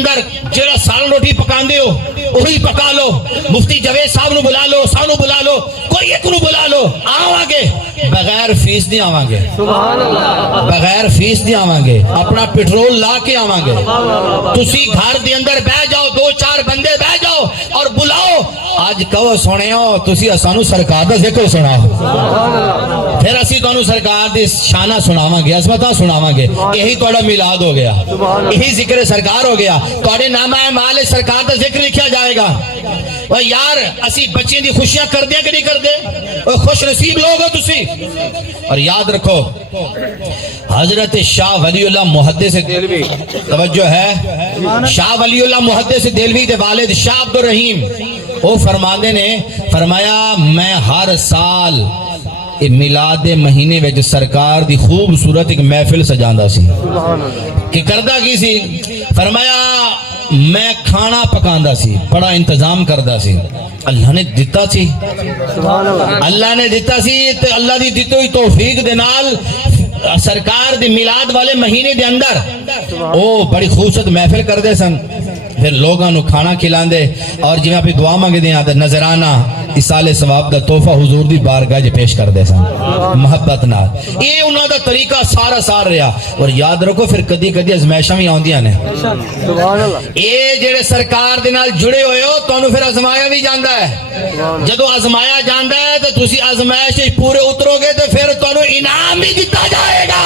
اندر جڑا سال روٹی پکاندے ہو وہی پکا لو، مفتی جوید صاحب نو بلا لو، سانو بلا لو، کوئی ایک نو بلا لو، آواں گے بغیر فیس نہیں آواں گے، بغیر فیس نہیں آواں گے، اپنا پیٹرول لا کے آواں گے۔ تسی گھر دے اندر بہ جاؤ، دو چار بندے بہ جاؤ اور بلاؤ، آج کہو سنے ہو تسی اسانو سرکار دا ذکر سناؤ، پھر اسی تانوں سرکار دی شانہ سناواں گے، عظمتاں سناواں گے۔ یہی تہاڈا میلاد ہو گیا، یہی ذکر سرکار ہو گیا، تہاڈے نامہ اعمال سرکار دا ذکر لکھیا جائے گا۔ اور یار اسی بچے دی خوشیاں کر دیا کہ نہیں کر دے؟ اور خوش نصیب لوگ ہو تسی۔ اور یاد رکھو حضرت شاہ ولی اللہ محدث دہلوی، توجہ ہے، شاہ ولی اللہ محدث دہلوی دے والد شاہ عبد الرحیم وہ فرماندے نے، فرمایا میں ہر سال میلاد مہینے وچ سرکار دی خوبصورت ایک محفل سجاندا سی۔ کہ کردہ کی سی؟ فرمایا میں کھانا پکاندا سی، بڑا انتظام کردا سی، اللہ نے دیتا سی، اللہ نے دیتا سی، تے اللہ دی دیتو ہی توفیق دے نال سرکار دی میلاد والے مہینے دے اندر او بڑی خوبصورت محفل کردے سن، پھر لوگاں نو کھانا کھلاندے، اور جویں اپنی دعا منگدے ہیں تے نذرانہ اصال ثواب دا تحفہ حضور دی بارگاہ وچ پیش کردے سن محبت نال۔ اے انہاں دا طریقہ سارا سار رہیا۔ اور یاد رکھو پھر کدی کدی ازمائشاں وی آوندیاں نے، اے جڑے سرکار دے نال جڑے ہوئے ہو تانوں پھر آزمایا بھی جاندا ہے، جدو آزمایا جاندا ہے تے تسی آزمائش وچ پورے اترو گے تے پھر تانوں انعام بھی دتا جائے گا۔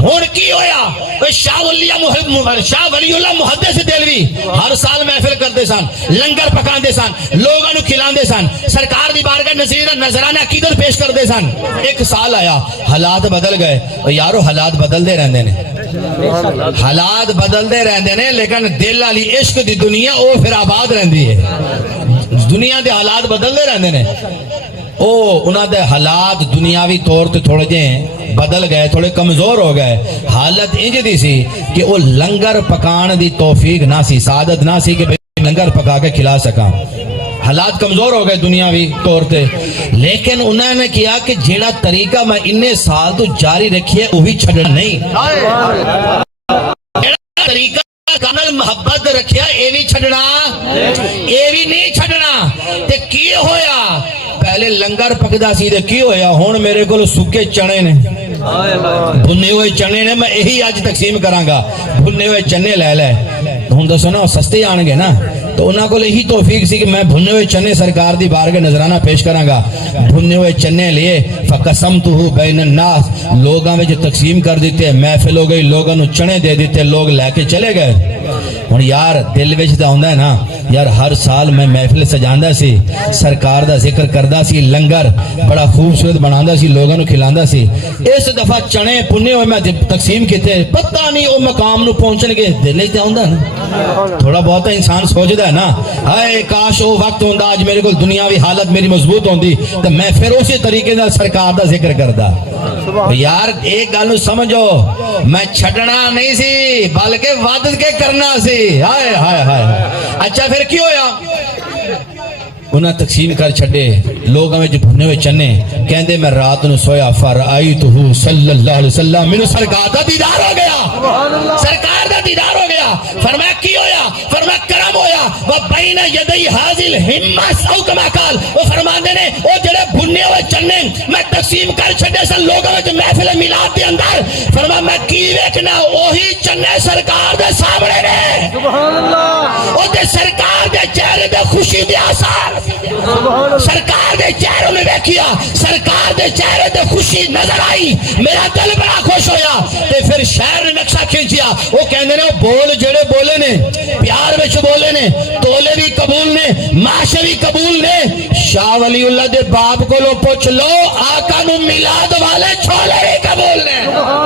ہن کی ہویا؟ شاہ ولی اللہ محدث دہلوی ہر سال محفل کرتے سن، لنگر پکاندے سن، لوگاں نو کھلاندے سن، سرکار دی بارگاہ نذرانہ عقیدت پیش کرتے سن۔ ایک سال آیا، حالات بدل گئے۔ یارو حالات بدلدے رہندے نے، حالات بدلدے رہندے نے، لیکن دل والی عشق دی دنیا او پھر آباد رہندی ہے۔ دنیا دے حالات بدلدے رہندے نے، او انہاں دے حالات دنیاوی طور تے تھوڑے جے بدل گئے، تھوڑے کمزور ہو گئے۔ حالت انج دی سی کہ وہ لنگر پکان دی توفیق نہ سی، سعادت نہ سی کہ لنگر پکا کے کھلا سکاں، حالات کمزور ہو گئے دنیاوی طور تے۔ لیکن انہوں نے کیا کہ جیڑا طریقہ میں انہیں سال تو جاری رکھیے وہی چھڑنا نہیں، جیڑا طریقہ کامل محبت رکھیا اے بھی چھڑنا، اے بھی نہیں چھڑنا۔ تے کی ہویا؟ پہلے لنگر پکدا سی تے کی ہویا؟ ہون میرے کو سکے چنے نے، بھنے ہوئے چنے نے، میں یہی آج تقسیم کراں گا، بھنے ہوئے چنے لے لے، ہوں دسو نا سستے آن گے نا، تو انہاں کو یہی توفیق سی کہ میں بھنے ہوئے چنے سرکار دی بارگاہ نذرانہ پیش کراں گا۔ بھنے ہوئے چنے لیے فقسمتہ بین الناس، لوگاں میں جو تقسیم کر دیتے، محفل ہو گئی، لوگاں نو چنے دے دیتے، لوگ لے کے چلے گئے۔ ہن یار دل وچ تے ہوندا ہے نا، یار ہر سال میں محفل سجاندا سی، سرکار دا ذکر کردا سی، لنگر بڑا خوبصورت بناندا سی، لوگاں نو کھلاندا سی۔ اس دفعہ چنے پنے ہوئے میں تقسیم کیتے، پتہ نہیں او مقام نو پہنچن گے، دل وچ تے ہوندا نا، تھوڑا بہت انسان سوچدا ہے نا، ہائے کاش او وقت ہوندا اج میرے کول دنیاوی حالت میری مضبوط ہوندی تے میں پھر اسی طریقے نال سرکار دا ذکر کردا۔ یار ایک گل نو سمجھو، میں چھڈنا نہیں سی بلکہ ود کے کرنا سی۔ ہائے ہائے ہائے، اچھا پھر کی ہویا؟ انہاں تقسیم کر چھڑے، لوگاں وچ بھنے ہوئے چنے، کہندے میں رات نو سویا فرآئیتہ صلی اللہ علیہ وسلم، مینوں سرکار دا دیدار ہو گیا، سرکار دا دیدار ہو گیا۔ فرمایا کی ہویا؟ فرمایا کرم ہویا، وبین یدی حاضل ہمت او کما قال، وہ فرماندے نے او جڑے بھنے ہوئے چنے میں تقسیم کر چھڑے سن لوگاں وچ محفل میلاد دے اندر، فرمایا میں کی ویکھنا وہی چنے سرکار دے سامنے نے، سبحان اللہ، او دے سرکار دے چہرے دے خوشی دے آثار، سرکار دے چہرے میں دیکھیا، سرکار دے چہرے دے خوشی نظر آئی، میرا دل بڑا خوش ہویا۔ تے پھر شہر نے نقشہ کھینچیا، وہ کہندے نے بول جڑے بولے نے پیار وچ بولے نے، تولے بھی قبول نے، معاشے بھی قبول نے۔ شاہ ولی اللہ دے باپ کو لو پوچھ لو، آقا نو میلاد والے چھولے بھی قبول نے۔